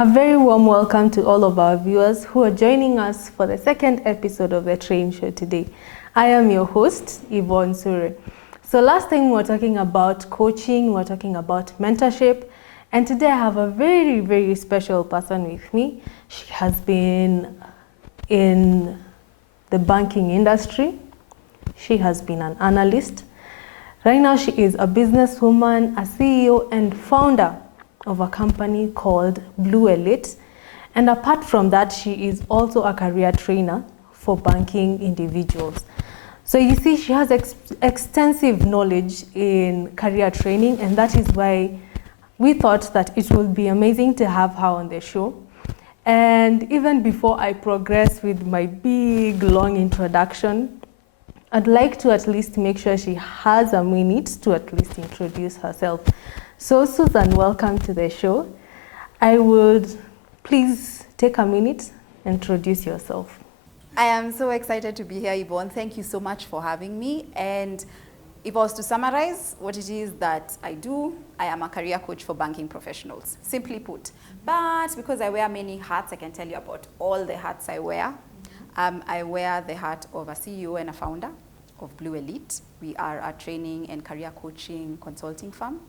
A very warm welcome to all of our viewers who are joining us for the second episode of the Train Show today. I am your host, Yvonne Sure. So last time we were talking about coaching, we were talking about mentorship, and today I have a very, very special person with me. She has been in the banking industry. She has been an analyst. Right now she is a businesswoman, a CEO and founder of a company called Blue Elite. And apart from that, she is also a career trainer for banking individuals. So you see, she has extensive knowledge in career training, and that is why we thought that it would be amazing to have her on the show. And even before I progress with my big, long introduction, I'd like to at least make sure she has a minute to at least introduce herself. So Susan, welcome to the show. I would please take a minute and introduce yourself. I am so excited to be here, Yvonne. Thank you so much for having me. And if I was to summarize what it is that I do, I am a career coach for banking professionals, simply put. But because I wear many hats, I can tell you about all the hats I wear. I wear the hat of a CEO and a founder of Blue Elite. We are a training and career coaching consulting firm.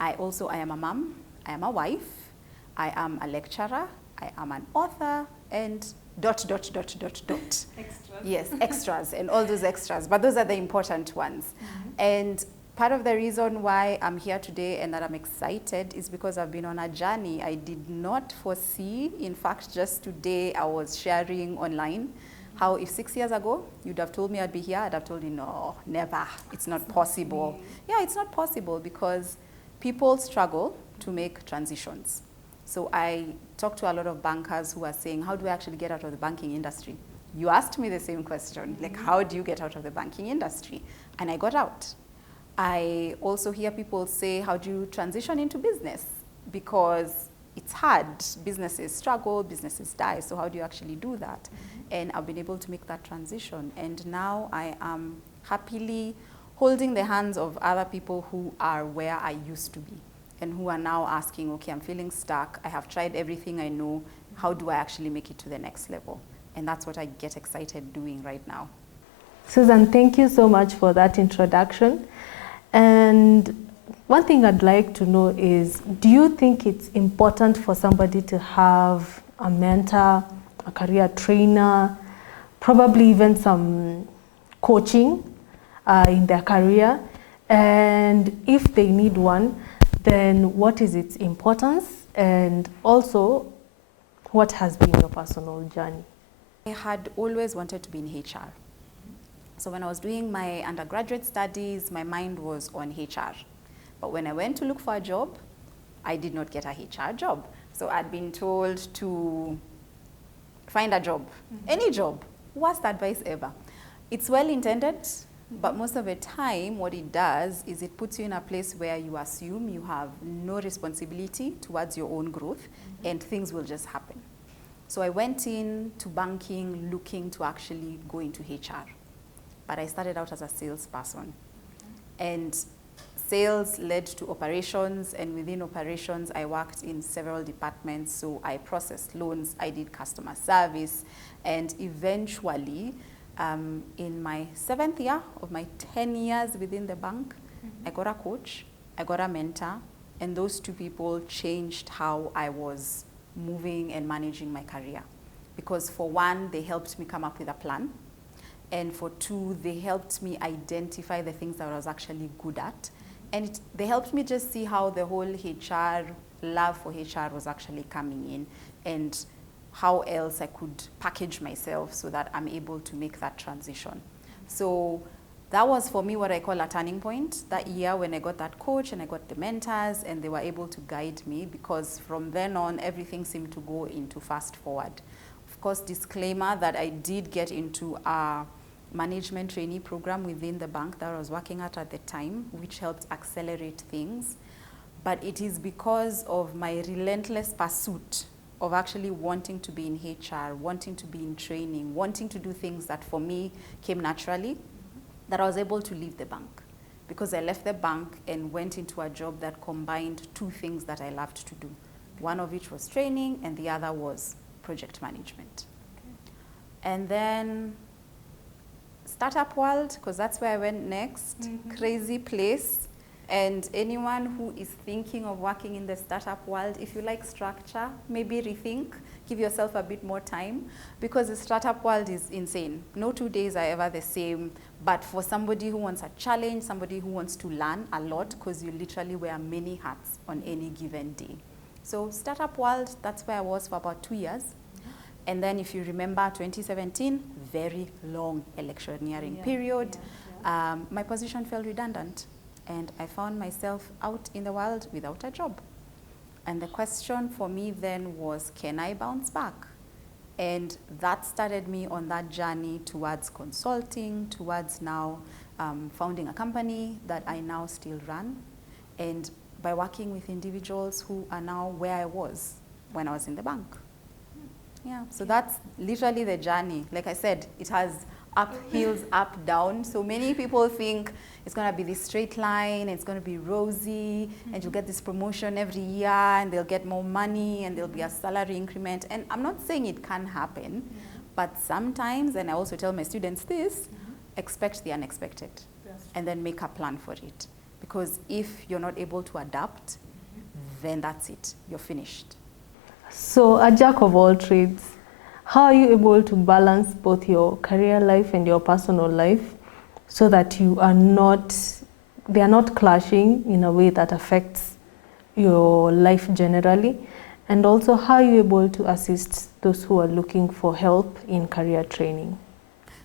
I am a mom, I am a wife, I am a lecturer, I am an author, and ... Extras. Yes, extras, and all those extras, but those are the important ones. Mm-hmm. And part of the reason why I'm here today and that I'm excited is because I've been on a journey I did not foresee. In fact, just today I was sharing online how if 6 years ago you'd have told me I'd be here, I'd have told you, no, never, it's not possible. Yeah, it's not possible because people struggle to make transitions. So I talk to a lot of bankers who are saying, how do I actually get out of the banking industry? You asked me the same question, like how do you get out of the banking industry? And I got out. I also hear people say, how do you transition into business? Because it's hard. Businesses struggle, businesses die. So how do you actually do that? Mm-hmm. And I've been able to make that transition. And now I am happily holding the hands of other people who are where I used to be and who are now asking, okay, I'm feeling stuck. I have tried everything I know. How do I actually make it to the next level? And that's what I get excited doing right now. Susan, thank you so much for that introduction. And one thing I'd like to know is, do you think it's important for somebody to have a mentor, a career trainer, probably even some coaching in their career? And if they need one, then what is its importance? And also, what has been your personal journey? I had always wanted to be in HR. So when I was doing my undergraduate studies, my mind was on HR. But when I went to look for a job, I did not get a HR job. So I'd been told to find a job, any job. Worst advice ever. It's well intended, but most of the time what it does is it puts you in a place where you assume you have no responsibility towards your own growth and things will just happen. So I went into banking looking to actually go into HR. But I started out as a salesperson. And sales led to operations, and within operations, I worked in several departments. So I processed loans, I did customer service, and eventually, in my 7th year of my 10 years within the bank, I got a coach, I got a mentor, and those two people changed how I was moving and managing my career. Because for one, they helped me come up with a plan. And for two, they helped me identify the things that I was actually good at. And they helped me just see how the whole HR, love for HR was actually coming in and how else I could package myself so that I'm able to make that transition. So that was for me what I call a turning point, that year when I got that coach and I got the mentors and they were able to guide me, because from then on, everything seemed to go into fast forward. Of course, disclaimer that I did get into a management trainee program within the bank that I was working at the time, which helped accelerate things. But it is because of my relentless pursuit of actually wanting to be in HR, wanting to be in training, wanting to do things that for me came naturally, that I was able to leave the bank. Because I left the bank and went into a job that combined two things that I loved to do. one of which was training, and the other was project management. And then startup world, because that's where I went next. Crazy place. And anyone who is thinking of working in the startup world, if you like structure, maybe rethink, give yourself a bit more time, because the startup world is insane. No 2 days are ever the same, but for somebody who wants a challenge, somebody who wants to learn a lot, because you literally wear many hats on any given day. So startup world, that's where I was for about 2 years. And then if you remember 2017, very long electioneering period. My position fell redundant. And I found myself out in the world without a job. And the question for me then was, can I bounce back? And that started me on that journey towards consulting, towards now founding a company that I now still run. And by working with individuals who are now where I was when I was in the bank. Yeah, so that's literally the journey. Like I said, it has up hills, up, down. So many people think it's going to be this straight line, it's going to be rosy, and you'll get this promotion every year, and they'll get more money, and there'll be a salary increment. And I'm not saying it can happen, but sometimes, and I also tell my students this, expect the unexpected, and then make a plan for it. Because if you're not able to adapt, then that's it, you're finished. So, a jack of all trades, how are you able to balance both your career life and your personal life so that they are not clashing in a way that affects your life generally? And also, how are you able to assist those who are looking for help in career training?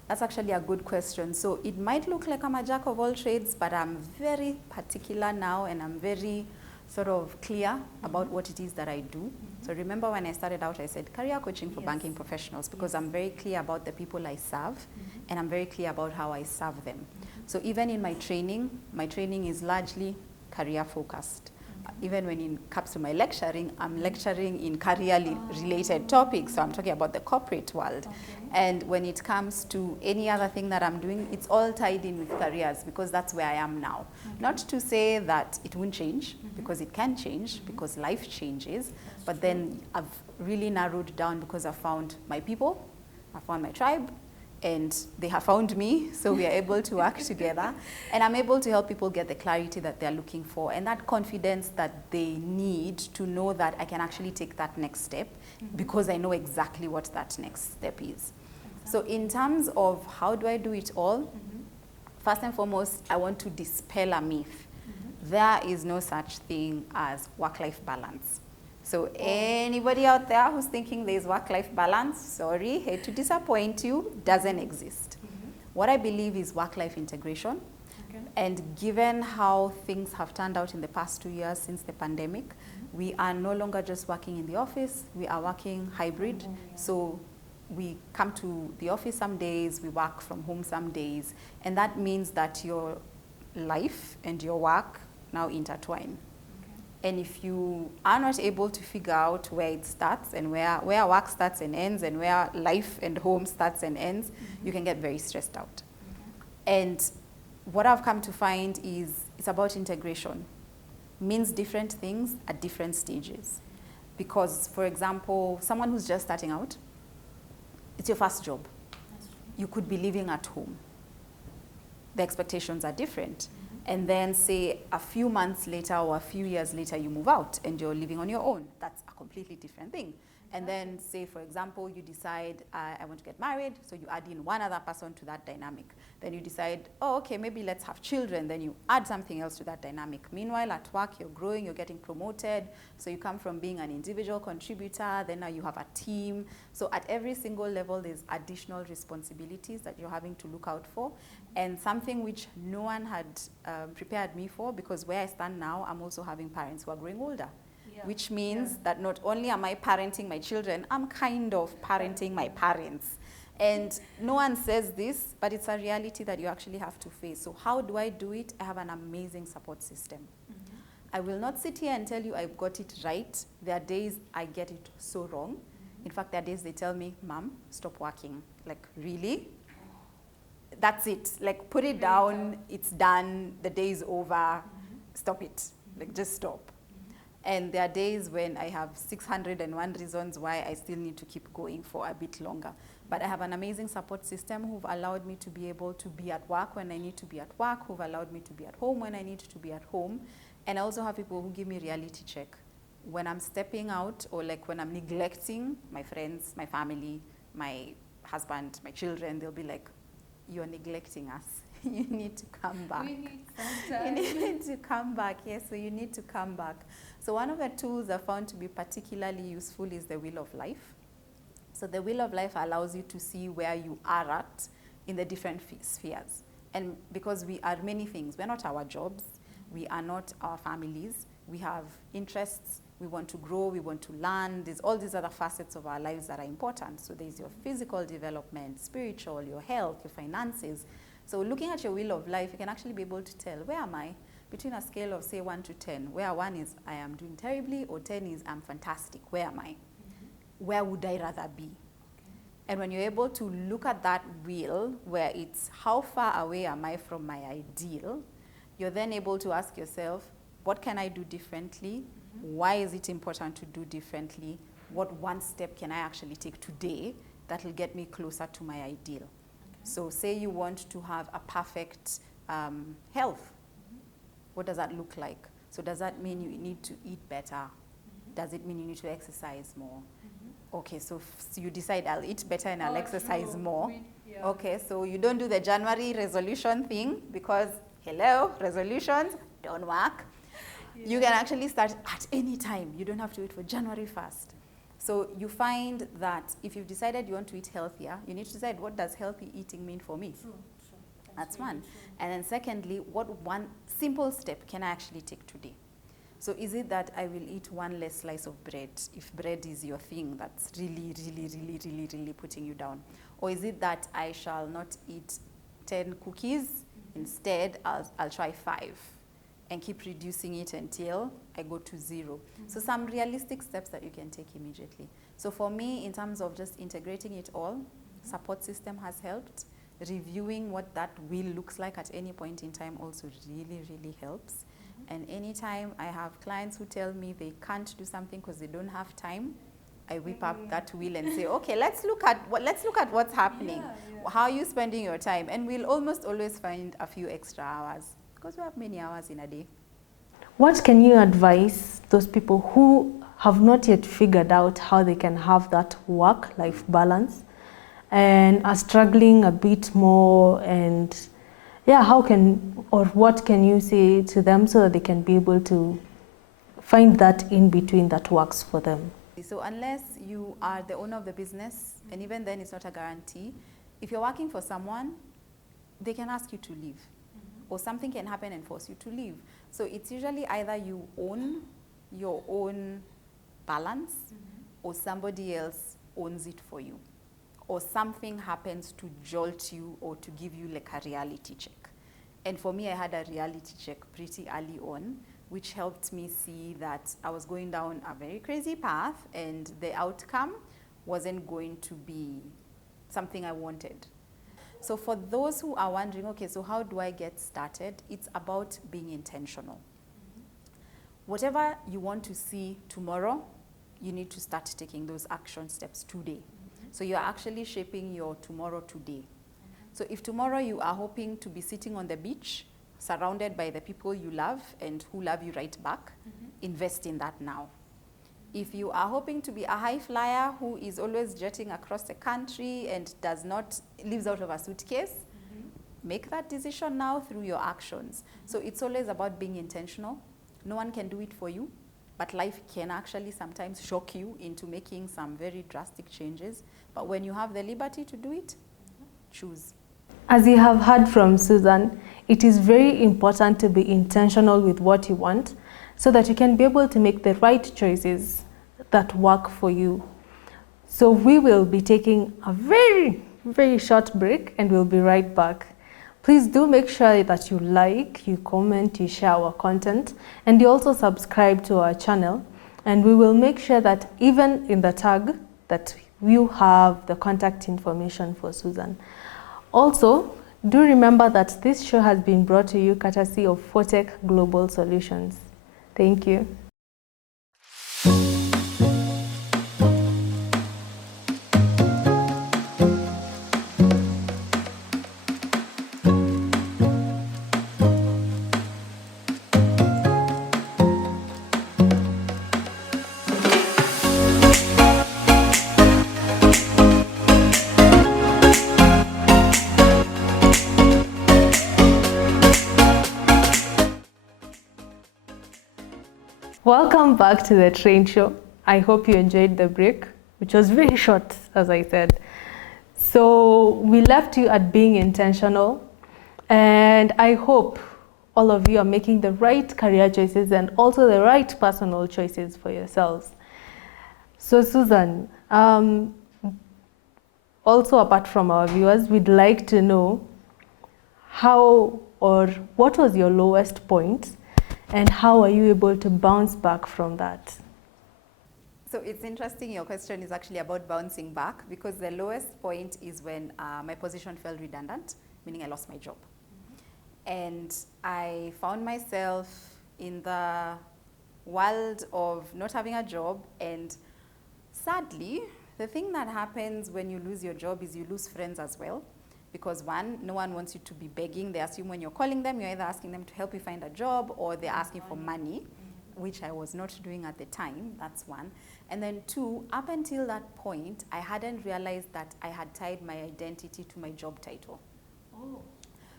That's actually a good question. So it might look like I'm a jack of all trades, but I'm very particular now, and I'm very sort of clear about what it is that I do. So remember when I started out, I said career coaching for banking professionals, because I'm very clear about the people I serve, and I'm very clear about how I serve them. So even in my training is largely career focused. Even when it comes to my lecturing, I'm lecturing in career-related topics. So I'm talking about the corporate world. And when it comes to any other thing that I'm doing, it's all tied in with careers, because that's where I am now. Not to say that it won't change, because it can change, because life changes. But then I've really narrowed down, because I found my people, I found my tribe, and they have found me, so we are able to work together. And I'm able to help people get the clarity that they're looking for, and that confidence that they need to know that I can actually take that next step, because I know exactly what that next step is. So in terms of how do I do it all, first and foremost, I want to dispel a myth. There is no such thing as work-life balance. So anybody out there who's thinking there's work-life balance, sorry, hate to disappoint you, doesn't exist. What I believe is work-life integration. And given how things have turned out in the past 2 years since the pandemic, we are no longer just working in the office, we are working hybrid. So we come to the office some days, we work from home some days, and that means that your life and your work now intertwine. And if you are not able to figure out where it starts and where work starts and ends, and where life and home starts and ends, you can get very stressed out. And what I've come to find is it's about integration. Means different things at different stages. Because, for example, someone who's just starting out, it's your first job. You could be living at home. The expectations are different. And then say a few months later or a few years later you move out and you're living on your own. That's a completely different thing. And then say, for example, you decide, I want to get married, so you add in one other person to that dynamic. Then you decide, oh, okay, maybe let's have children. Then you add something else to that dynamic. Meanwhile, at work, you're growing, you're getting promoted. So you come from being an individual contributor, then now you have a team. So at every single level, there's additional responsibilities that you're having to look out for. And something which no one had prepared me for, because where I stand now, I'm also having parents who are growing older. Which means that not only am I parenting my children, I'm kind of parenting my parents. And no one says this, but it's a reality that you actually have to face. So how do I do it? I have an amazing support system. I will not sit here and tell you I've got it right. There are days I get it so wrong. In fact, there are days they tell me, Mom, stop working. Like, really? That's it. Like, put it down. It's done. The day is over. Stop it. Like, just stop. And there are days when I have 601 reasons why I still need to keep going for a bit longer. But I have an amazing support system who've allowed me to be able to be at work when I need to be at work, who've allowed me to be at home when I need to be at home. And I also have people who give me reality check. When I'm stepping out, or like when I'm neglecting my friends, my family, my husband, my children, they'll be like, you're neglecting us. You need to come back. We need some time. You need to come back. Yes, so you need to come back. So one of the tools I found to be particularly useful is the Wheel of Life. So the Wheel of Life allows you to see where you are at in the different spheres. And because we are many things, we're not our jobs, we are not our families, we have interests, we want to grow, we want to learn. There's all these other facets of our lives that are important. So there's your physical development, spiritual, your health, your finances. So looking at your Wheel of Life, you can actually be able to tell, where am I? Between a scale of, say, 1 to 10, where 1 is I am doing terribly, or 10 is I'm fantastic, where am I? Where would I rather be? And when you're able to look at that wheel, where it's how far away am I from my ideal, you're then able to ask yourself, what can I do differently? Why is it important to do differently? What one step can I actually take today that will get me closer to my ideal? Okay. So say you want to have a perfect health. What does that look like? So does that mean you need to eat better? Does it mean you need to exercise more? Okay, so you decide I'll eat better and I'll exercise more. Okay, so you don't do the January resolution thing because, hello, resolutions don't work. You can actually start at any time. You don't have to wait for January 1st. So you find that if you've decided you want to eat healthier, you need to decide, what does healthy eating mean for me? True. That's one. True. And then secondly, what one simple step can I actually take today? So is it that I will eat one less slice of bread, if bread is your thing that's really putting you down? Or is it that I shall not eat 10 cookies, instead I'll try 5 and keep reducing it until I go to 0? So some realistic steps that you can take immediately. So for me, in terms of just integrating it all, support system has helped. Reviewing what that wheel looks like at any point in time also really helps. And anytime I have clients who tell me they can't do something because they don't have time, I whip up that wheel and say, okay, let's look at what's happening. How are you spending your time? And we'll almost always find a few extra hours because we have many hours in a day. What can you advise those people who have not yet figured out how they can have that work-life balance and are struggling a bit more, and how can, or what can you say to them so that they can be able to find that in between that works for them? So unless you are the owner of the business, and even then it's not a guarantee, if you're working for someone, they can ask you to leave. Or something can happen and force you to leave. So it's usually either you own your own balance, or somebody else owns it for you. Or something happens to jolt you or to give you like a reality check. And for me, I had a reality check pretty early on, which helped me see that I was going down a very crazy path and the outcome wasn't going to be something I wanted. So for those who are wondering, okay, so how do I get started? It's about being intentional. Whatever you want to see tomorrow, you need to start taking those action steps today. So you're actually shaping your tomorrow today. So if tomorrow you are hoping to be sitting on the beach, surrounded by the people you love and who love you right back, invest in that now. If you are hoping to be a high flyer who is always jetting across the country and lives out of a suitcase, make that decision now through your actions. So it's always about being intentional. No one can do it for you, but life can actually sometimes shock you into making some very drastic changes. But when you have the liberty to do it, choose. As you have heard from Susan, it is very important to be intentional with what you want so that you can be able to make the right choices that work for you. So we will be taking a very short break and we'll be right back. Please do make sure that you like, you comment, you share our content, and you also subscribe to our channel. And we will make sure that even in the tag that you have the contact information for Susan. Also, do remember that this show has been brought to you courtesy of Fortech Global Solutions. Thank you. Welcome back to the train show. I hope you enjoyed the break, which was very short, as I said. So we left you at being intentional, and I hope all of you are making the right career choices and also the right personal choices for yourselves. So Susan, also apart from our viewers, we'd like to know how or what was your lowest point and how are you able to bounce back from that? So it's interesting, your question is actually about bouncing back, because the lowest point is when my position fell redundant, meaning I lost my job. And I found myself in the world of not having a job, and sadly, the thing that happens when you lose your job is you lose friends as well. Because one, no one wants you to be begging. They assume when you're calling them, you're either asking them to help you find a job or they're asking for money, which I was not doing at the time. That's one. And then two, up until that point, I hadn't realized that I had tied my identity to my job title. Oh.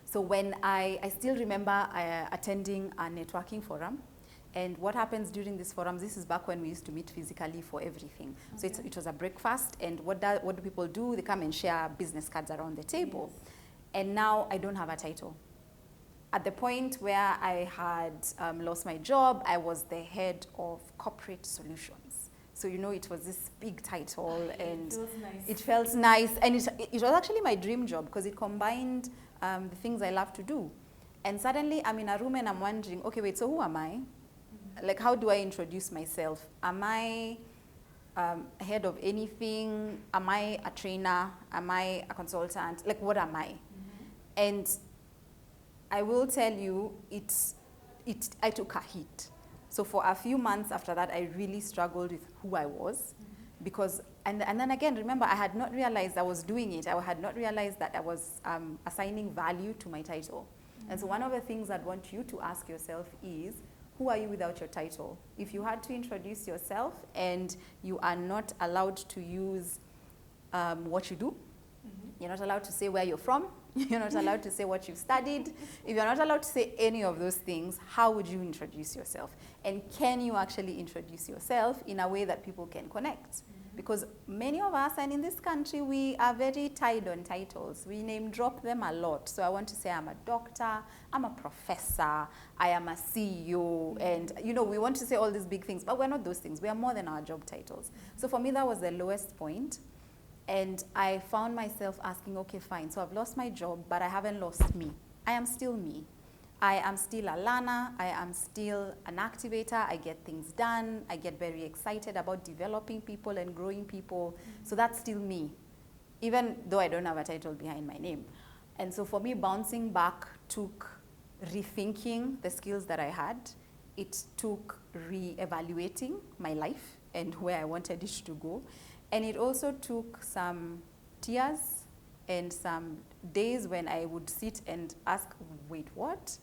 So when I still remember attending a networking forum. And what happens during these forums, this is back when we used to meet physically for everything. Okay. So it was a breakfast, and what do people do? They come and share business cards around the table. Yes. And now I don't have a title. At the point where I had lost my job, I was the head of corporate solutions. So, you know, it was this big title, and it felt nice. And it was actually my dream job, because it combined the things I love to do. And suddenly I'm in a room and I'm wondering, okay, wait, so who am I? Like, how do I introduce myself? Am I head of anything? Am I a trainer? Am I a consultant? Like, what am I? Mm-hmm. And I will tell you, I took a hit. So for a few months after that, I really struggled with who I was. Mm-hmm. Because, and then again, remember, I had not realized I was doing it. I had not realized that I was assigning value to my title. Mm-hmm. And so one of the things I'd want you to ask yourself is, who are you without your title? If you had to introduce yourself and you are not allowed to use what you do, mm-hmm. You're not allowed to say where you're from, you're not allowed to say what you've studied, if you're not allowed to say any of those things, how would you introduce yourself? And can you actually introduce yourself in a way that people can connect? Mm-hmm. Because many of us, and in this country, we are very tied on titles. We name drop them a lot. So I want to say I'm a doctor, I'm a professor, I am a CEO, and you know, we want to say all these big things, but we're not those things. We are more than our job titles. So for me, that was the lowest point. And I found myself asking, okay, fine, so I've lost my job, but I haven't lost me. I am still me. I am still a learner, I am still an activator, I get things done, I get very excited about developing people and growing people. Mm-hmm. So that's still me, even though I don't have a title behind my name. And so for me, bouncing back took rethinking the skills that I had. It took re-evaluating my life and where I wanted it to go. And it also took some tears and some days when I would sit and ask, wait, what?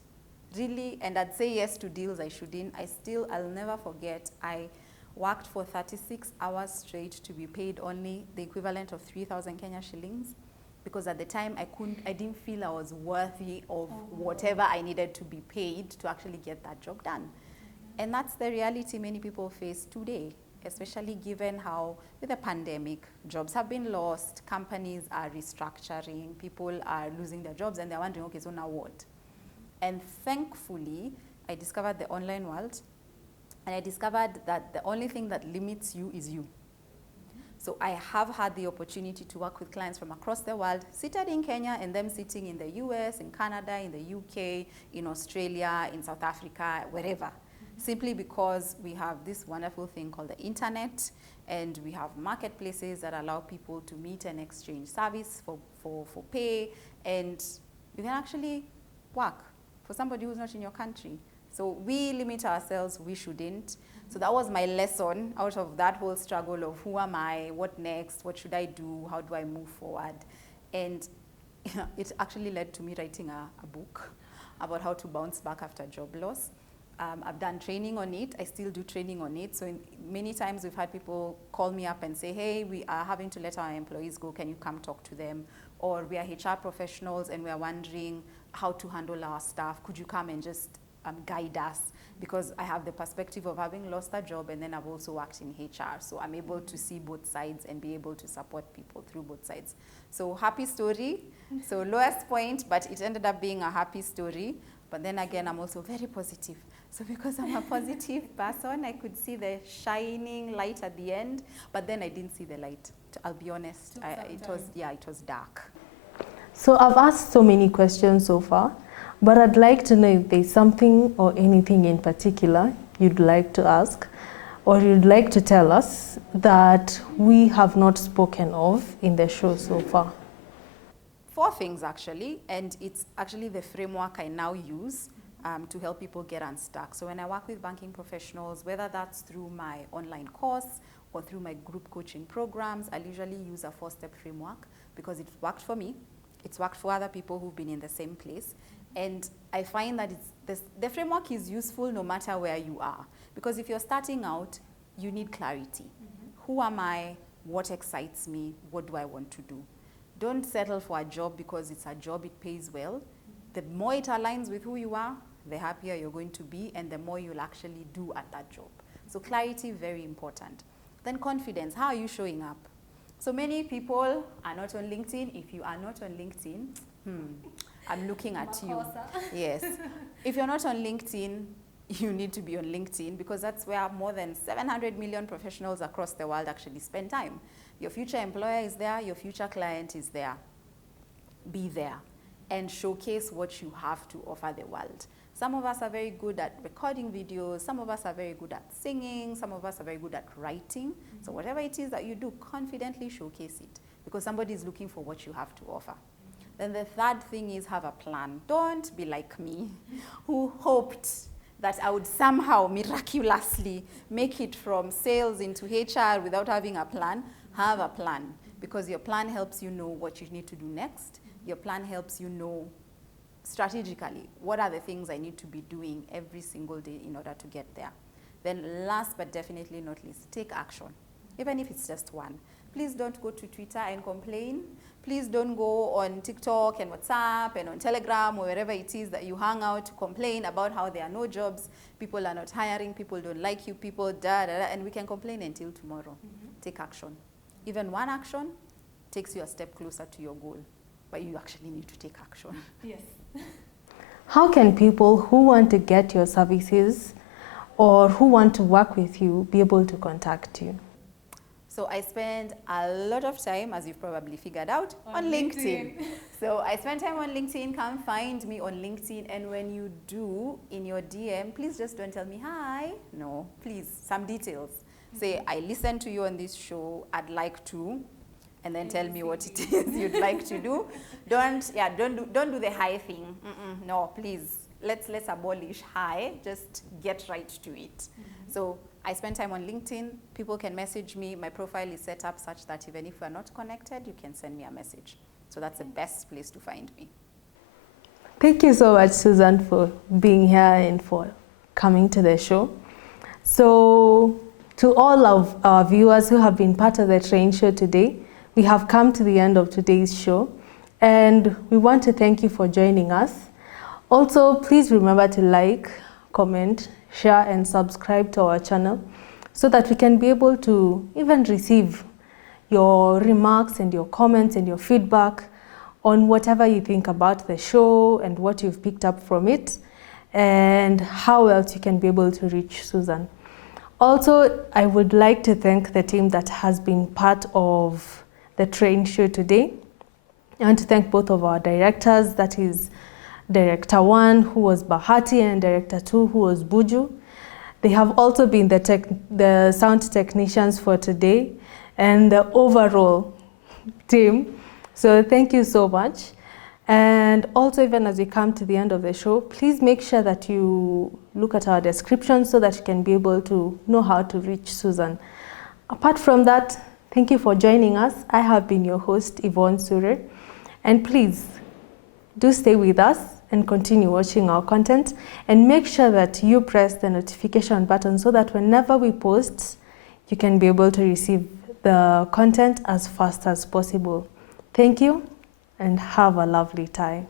Really? And I'd say yes to deals I shouldn't. I'll never forget, I worked for 36 hours straight to be paid only the equivalent of 3,000 Kenya shillings. Because at the time I didn't feel I was worthy of whatever I needed to be paid to actually get that job done. Mm-hmm. And that's the reality many people face today, especially given how with the pandemic, jobs have been lost, companies are restructuring, people are losing their jobs, and they're wondering, okay, so now what? And thankfully, I discovered the online world, and I discovered that the only thing that limits you is you. So I have had the opportunity to work with clients from across the world, seated in Kenya and them sitting in the US, in Canada, in the UK, in Australia, in South Africa, wherever. Mm-hmm. Simply because we have this wonderful thing called the internet, and we have marketplaces that allow people to meet and exchange service for pay, and you can actually work for somebody who's not in your country. So we limit ourselves, we shouldn't. So that was my lesson out of that whole struggle of who am I, what next, what should I do, how do I move forward? And it actually led to me writing a book about how to bounce back after job loss. I've done training on it, I still do training on it. So many times we've had people call me up and say, hey, we are having to let our employees go, can you come talk to them? Or we are HR professionals and we are wondering how to handle our staff, could you come and just guide us, because I have the perspective of having lost a job, and then I've also worked in HR. So I'm able to see both sides and be able to support people through both sides. So happy story. So lowest point, but it ended up being a happy story. But then again, I'm also very positive. So because I'm a positive person, I could see the shining light at the end, but then I didn't see the light. I'll be honest, it was dark. So I've asked so many questions so far, but I'd like to know if there's something or anything in particular you'd like to ask or you'd like to tell us that we have not spoken of in the show so far. 4 things actually, and it's actually the framework I now use to help people get unstuck. So when I work with banking professionals, whether that's through my online course or through my group coaching programs, I'll usually use a 4-step framework because it worked for me. It's worked for other people who've been in the same place. And I find that the framework is useful no matter where you are. Because if you're starting out, you need clarity. Who am I? What excites me? What do I want to do? Don't settle for a job because it's a job, it pays well. The more it aligns with who you are, the happier you're going to be, and the more you'll actually do at that job. So clarity, very important. Then confidence, how are you showing up? So many people are not on LinkedIn. If you are not on LinkedIn, I'm looking at you. Yes. If you're not on LinkedIn, you need to be on LinkedIn because that's where more than 700 million professionals across the world actually spend time. Your future employer is there, your future client is there. Be there and showcase what you have to offer the world. Some of us are very good at recording videos, some of us are very good at singing, some of us are very good at writing. So whatever it is that you do, confidently showcase it because somebody is looking for what you have to offer. Then the third thing is have a plan. Don't be like me, who hoped that I would somehow miraculously make it from sales into HR without having a plan. Have a plan because your plan helps you know what you need to do next. Your plan helps you know strategically what are the things I need to be doing every single day in order to get there. Then last but definitely not least, take action, even if it's just one. Please don't go to Twitter and complain. Please don't go on TikTok and WhatsApp and on Telegram or wherever it is that you hang out to complain about how there are no jobs, people are not hiring, people don't like you, people and we can complain until tomorrow. Take action. Even one action takes you a step closer to your goal, but you actually need to take action. Yes. How can people who want to get your services or who want to work with you be able to contact you? So I spend a lot of time, as you've probably figured out, on LinkedIn. So I spend time on LinkedIn. Come find me on LinkedIn. And when you do, in your DM, please just don't tell me, hi. No, please, some details. Say, I listened to you on this show. I'd like to. And then tell me what it is you'd like to do. Don't do the hi thing. No, please. Let's abolish hi. Just get right to it. So I spend time on LinkedIn. People can message me. My profile is set up such that even if we're not connected, you can send me a message. So that's the best place to find me. Thank you so much, Susan, for being here and for coming to the show. So to all of our viewers who have been part of the Train Show today, we have come to the end of today's show, and we want to thank you for joining us. Also, please remember to like, comment, share, and subscribe to our channel so that we can be able to even receive your remarks and your comments and your feedback on whatever you think about the show and what you've picked up from it and how else you can be able to reach Susan. Also, I would like to thank the team that has been part of the Train Show today. I want to thank both of our directors, that is Director 1, who was Bahati, and Director 2, who was Buju. They have also been the sound technicians for today and the overall team. So thank you so much. And also, even as we come to the end of the show, please make sure that you look at our description so that you can be able to know how to reach Susan. Apart from that, thank you for joining us. I have been your host, Yvonne Sure. And please, do stay with us and continue watching our content. And make sure that you press the notification button so that whenever we post, you can be able to receive the content as fast as possible. Thank you and have a lovely time.